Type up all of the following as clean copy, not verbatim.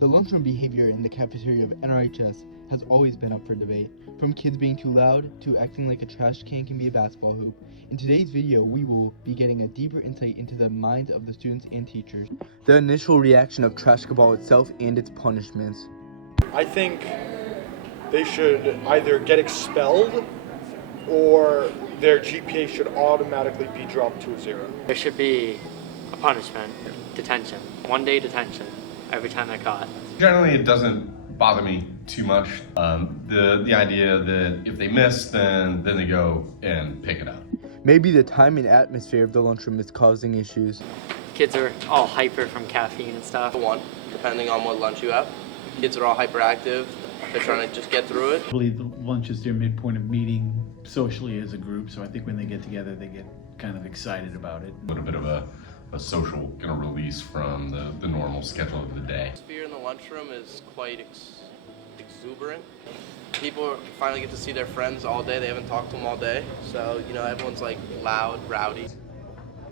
The lunchroom behavior in the cafeteria of NRHS has always been up for debate, from kids being too loud to acting like a trash can be a basketball hoop. In today's video, we will be getting a deeper insight into the minds of the students and teachers, the initial reaction of trash cabal itself and its punishments. I think they should either get expelled or their GPA should automatically be dropped to a 0. There should be a punishment, detention, 1-day detention every time they're caught. Generally, it doesn't bother me too much. The idea that if they miss, then they go and pick it up. Maybe the time and atmosphere of the lunchroom is causing issues. Kids are all hyper from caffeine and stuff. One, depending on what lunch you have. Kids are all hyperactive. They're trying to just get through it. I believe the lunch is their midpoint of meeting socially as a group, so I think when they get together, they get kind of excited about it. A little bit of a social kind of release from the normal schedule of the day. The atmosphere in the lunchroom is quite exuberant. People finally get to see their friends all day. They haven't talked to them all day, so everyone's like loud, rowdy.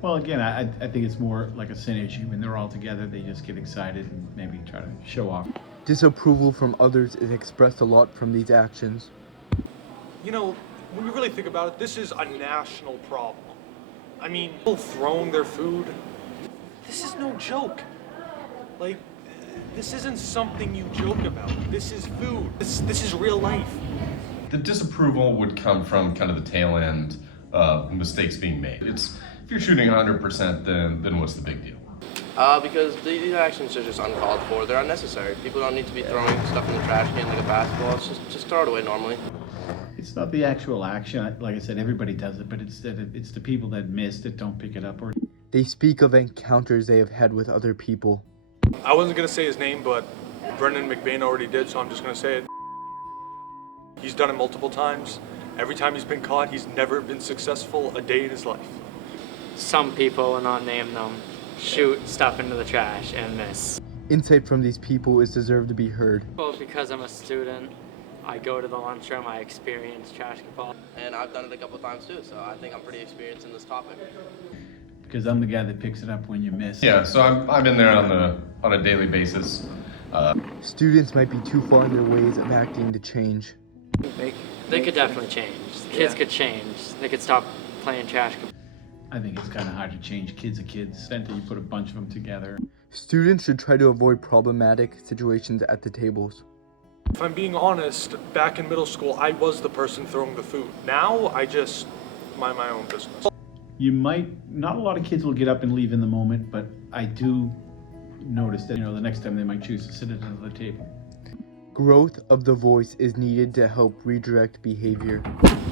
Well, again, I think it's more like a synergy. When they're all together, they just get excited and maybe try to show off. Disapproval from others is expressed a lot from these actions. When you really think about it, this is a national problem. I mean, people throwing their food, this is no joke. Like, this isn't something you joke about. This is food. This is real life. The disapproval would come from kind of the tail end of mistakes being made. If you're shooting 100%, then what's the big deal? Because these actions are just uncalled for. They're unnecessary. People don't need to be throwing stuff in the trash can like a basketball. It's just throw it away normally. It's not the actual action. Like I said, everybody does it, but it's the people that miss that don't pick it up. Or They speak of encounters they have had with other people. I wasn't going to say his name, but Brendan McBain already did, so I'm just going to say it. He's done it multiple times. Every time he's been caught, he's never been successful a day in his life. Some people, will not name them, shoot stuff into the trash and miss. Insight from these people is deserved to be heard. Well, because I'm a student, I go to the lunchroom, I experience trash cabal. And I've done it a couple times too, so I think I'm pretty experienced in this topic. because I'm the guy that picks it up when you miss. Yeah, so I'm in there on a daily basis. Students might be too far in their ways of acting to change. They could definitely change. Kids could change. They could stop playing trash cabal. I think it's kind of hard to change kids until you put a bunch of them together. Students should try to avoid problematic situations at the tables. If I'm being honest, back in middle school, I was the person throwing the food. Now, I just mind my own business. Not a lot of kids will get up and leave in the moment, but I do notice that, the next time they might choose to sit at another table. Growth of the voice is needed to help redirect behavior.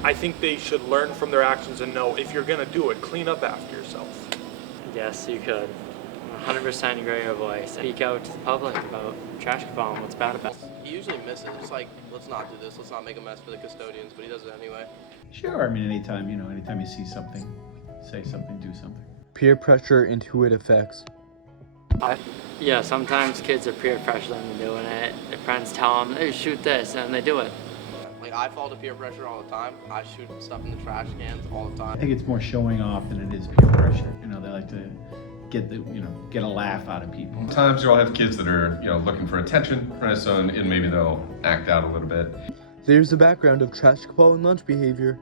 I think they should learn from their actions and know if you're gonna do it, clean up after yourself. Yes, you could. 100% grow your voice. Speak out to the public about trash cabal and what's bad about it. He usually misses. It's like, let's not do this. Let's not make a mess for the custodians, but he does it anyway. Sure, anytime you see something, say something, do something. Peer pressure and who it affects. Yeah, sometimes kids are peer pressuring them doing it. Their friends tell them, hey, shoot this, and they do it. Like, I fall to peer pressure all the time. I shoot stuff in the trash cans all the time. I think it's more showing off than it is peer pressure. They like to get a laugh out of people. Sometimes you'll have kids that are, looking for attention, right? So and maybe they'll act out a little bit. There's the background of trash cabal and lunch behavior.